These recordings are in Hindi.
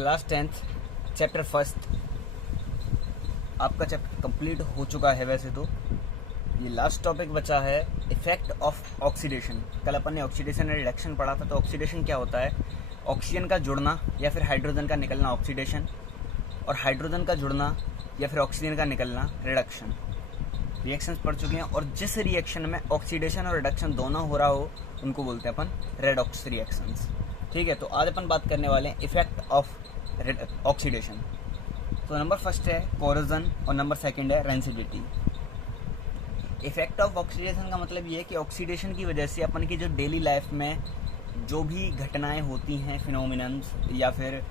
क्लास 10th चैप्टर फर्स्ट आपका चैप्टर कंप्लीट हो चुका है। वैसे तो ये लास्ट टॉपिक बचा है इफेक्ट ऑफ ऑक्सीडेशन। कल अपन ने ऑक्सीडेशन एंड रिडक्शन पढ़ा था। तो ऑक्सीडेशन क्या होता है? ऑक्सीजन का जुड़ना या फिर हाइड्रोजन का निकलना ऑक्सीडेशन, और हाइड्रोजन का जुड़ना या फिर ऑक्सीजन का निकलना रिडक्शन। रिएक्शंस पढ़ चुके हैं, और जिस रिएक्शन में ऑक्सीडेशन और रिडक्शन दोनों हो रहा हो उनको बोलते हैं अपन रेडॉक्स रिएक्शंस। ठीक है, तो आज अपन बात करने वाले हैं इफेक्ट ऑफ ऑक्सीडेशन। तो नंबर फर्स्ट है कोरोजन और नंबर सेकंड है रेंसिडिटी। इफेक्ट ऑफ ऑक्सीडेशन का मतलब ये है कि ऑक्सीडेशन की वजह से अपन की जो डेली लाइफ में जो भी घटनाएं होती हैं, फिनोमिनन्स या फिर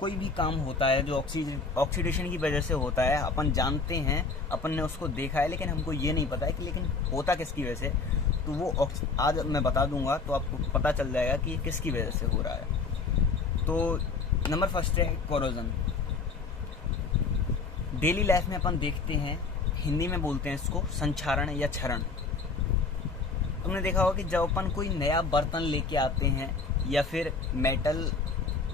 कोई भी काम होता है जो ऑक्सीडेशन की वजह से होता है, अपन जानते हैं, अपन ने उसको देखा है, लेकिन हमको ये नहीं पता है कि लेकिन होता किसकी वजह से। तो वो आज मैं बता दूंगा तो आपको पता चल जाएगा कि किसकी वजह से हो रहा है। तो नंबर फर्स्ट है कोरोजन। डेली लाइफ में अपन देखते हैं, हिंदी में बोलते हैं इसको संक्षारण या क्षरण। तुमने देखा होगा कि जब अपन कोई नया बर्तन लेके आते हैं या फिर मेटल,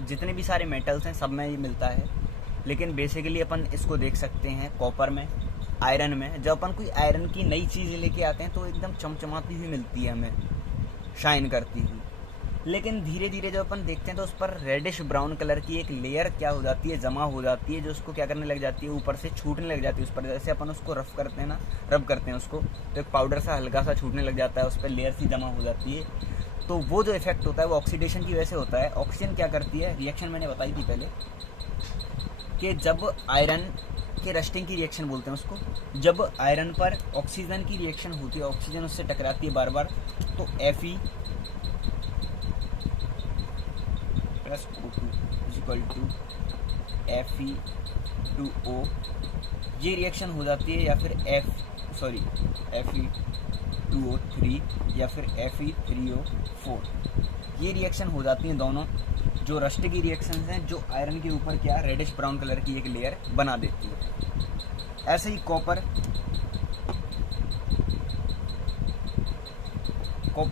जितने भी सारे मेटल्स हैं सब में ये मिलता है, लेकिन बेसिकली अपन इसको देख सकते हैं कॉपर में, आयरन में। जब अपन कोई आयरन की नई चीज़ लेके आते हैं तो एकदम चमचमाती हुई मिलती है हमें, शाइन करती हुई। लेकिन धीरे धीरे जब अपन देखते हैं तो उस पर रेडिश ब्राउन कलर की एक लेयर क्या हो जाती है, जमा हो जाती है, जो उसको क्या करने लग जाती है, ऊपर से छूटने लग जाती है उस पर। जैसे अपन उसको रब करते हैं उसको, तो एक पाउडर सा हल्का सा छूटने लग जाता है, उस पर लेयर सी जमा हो जाती है। तो वो जो इफेक्ट होता है वो ऑक्सीडेशन की वजह से होता है। ऑक्सीजन क्या करती है, रिएक्शन मैंने बताई थी पहले कि जब आयरन के रस्टिंग की रिएक्शन बोलते हैं उसको, जब आयरन पर ऑक्सीजन की रिएक्शन होती है, ऑक्सीजन उससे टकराती है बार बार, तो Fe plus O2 equal to Fe2O ये रिएक्शन हो जाती है, या फिर Fe2O3 या फिर Fe3O4 ये रिएक्शन हो जाती हैं दोनों, जो रस्ट की रिएक्शंस हैं, जो आयरन के ऊपर क्या रेडिश ब्राउन कलर की एक लेयर बना देती है। ऐसे ही कॉपर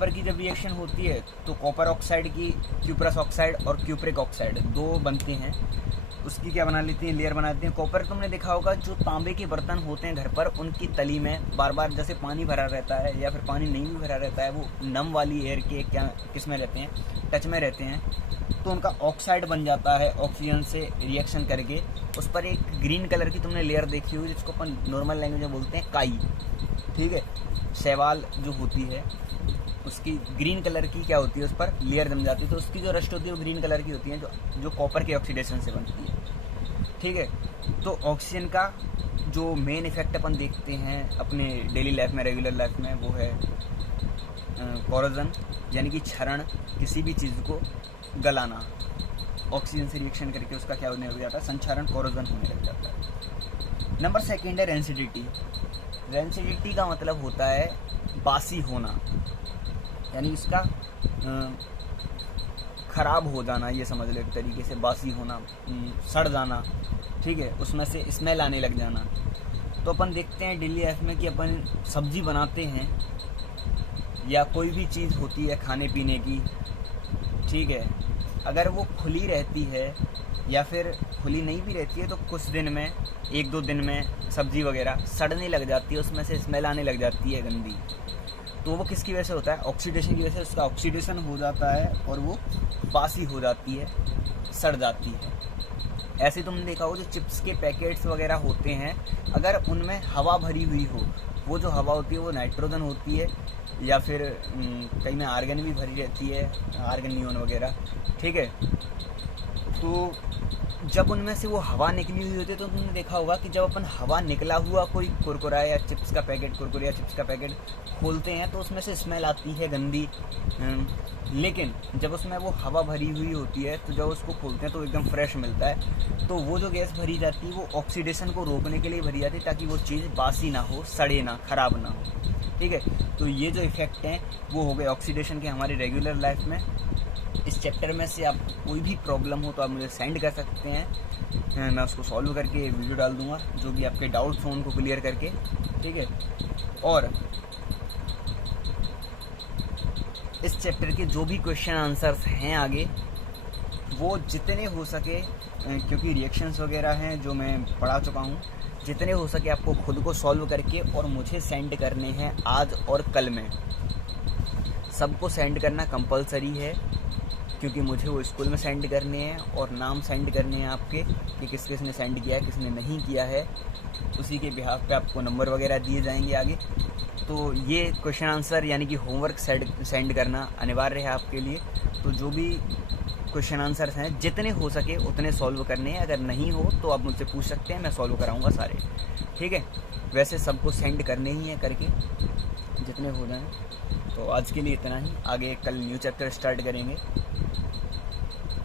की जब रिएक्शन होती है तो कॉपर ऑक्साइड की क्यूप्रस ऑक्साइड और क्यूप्रिक ऑक्साइड दो बनते हैं, उसकी क्या बना लेती हैं, लेयर बना देती हैं। कॉपर तुमने देखा होगा जो तांबे के बर्तन होते हैं घर पर, उनकी तली में बार बार जैसे पानी भरा रहता है या फिर पानी नहीं भी भरा रहता है, वो नम वाली एयर के किस में रहते हैं, टच में रहते हैं, तो उनका ऑक्साइड बन जाता है ऑक्सीजन से रिएक्शन करके। उस पर एक ग्रीन कलर की तुमने लेयर देखी हुई जिसको अपन नॉर्मल लैंग्वेज में बोलते हैं काई। ठीक है, शैवाल जो होती है उसकी ग्रीन कलर की क्या होती है, उस पर लेयर जम जाती है, तो उसकी जो रस्ट होती है वो ग्रीन कलर की होती है, जो कॉपर के ऑक्सीडेशन से बनती है। ठीक है, तो ऑक्सीजन का जो मेन इफेक्ट अपन देखते हैं अपने डेली लाइफ में, रेगुलर लाइफ में, वो है कोरोजन, यानी कि क्षरण, किसी भी चीज़ को गलाना, ऑक्सीजन से रिएक्शन करके उसका क्या होने लग जाता है, संक्षारण, कोरोजन होने लग जाता है। नंबर सेकेंड है रेंसिडिटी। रेंसिडिटी का मतलब होता है बासी होना, यानी इसका खराब हो जाना, ये समझ लो एक तरीके से बासी होना, सड़ जाना। ठीक है, उसमें से स्मेल आने लग जाना। तो अपन देखते हैं डेली लाइफ में कि अपन सब्जी बनाते हैं या कोई भी चीज़ होती है खाने पीने की, ठीक है, अगर वो खुली रहती है या फिर खुली नहीं भी रहती है तो कुछ दिन में, 1-2 दिन में सब्जी वगैरह सड़ने लग जाती है, उसमें से स्मेल आने लग जाती है गंदी। तो वो किसकी वजह से होता है, ऑक्सीडेशन की वजह से। उसका ऑक्सीडेशन हो जाता है और वो बासी हो जाती है, सड़ जाती है। ऐसे तुमने देखा हो जो चिप्स के पैकेट्स वगैरह होते हैं, अगर उनमें हवा भरी हुई हो, वो जो हवा होती है वो नाइट्रोजन होती है, या फिर कई में आर्गन भी भरी रहती है, आर्गन नियॉन वगैरह। ठीक है, तो जब उनमें से वो हवा निकली हुई होती है तो तुमने देखा होगा कि जब अपन हवा निकला हुआ कोई कुरकुरा या चिप्स का पैकेट, कुरकुरे या चिप्स का पैकेट खोलते हैं तो उसमें से स्मेल आती है गंदी। लेकिन जब उसमें वो हवा भरी हुई होती है तो जब उसको खोलते हैं तो एकदम फ्रेश मिलता है। तो वो जो गैस भरी जाती है वो ऑक्सीडेशन को रोकने के लिए भरी जाती है, ताकि वो चीज़ बासी ना हो, सड़े ना, खराब ना हो। ठीक है, तो ये जो इफेक्ट हैं वो हो गए ऑक्सीडेशन के हमारी रेगुलर लाइफ में। इस चैप्टर में से आपको कोई भी प्रॉब्लम हो तो आप मुझे सेंड कर सकते हैं, मैं उसको सॉल्व करके वीडियो डाल दूंगा, जो भी आपके डाउट्स हों उनको क्लियर करके। ठीक है, और इस चैप्टर के जो भी क्वेश्चन आंसर्स हैं आगे वो जितने हो सके, क्योंकि रिएक्शंस वगैरह हैं जो मैं पढ़ा चुका हूँ, जितने हो सके आपको खुद को सॉल्व करके और मुझे सेंड करने हैं आज और कल में। सबको सेंड करना कंपलसरी है, क्योंकि मुझे वो स्कूल में सेंड करने हैं और नाम सेंड करने हैं आपके कि किस किस ने सेंड किया है, किसने नहीं किया है। उसी के बिहाफ पे आपको नंबर वगैरह दिए जाएंगे आगे। तो ये क्वेश्चन आंसर यानी कि होमवर्क सेंड करना अनिवार्य है आपके लिए। तो जो भी क्वेश्चन आंसर्स हैं जितने हो सके उतने सॉल्व करने हैं। अगर नहीं हो तो आप मुझसे पूछ सकते हैं, मैं सॉल्व कराऊंगा सारे, ठीक है। वैसे सबको सेंड करने ही हैं करके, जितने हो जाएं। तो आज के लिए इतना ही, आगे कल न्यू चैप्टर स्टार्ट करेंगे।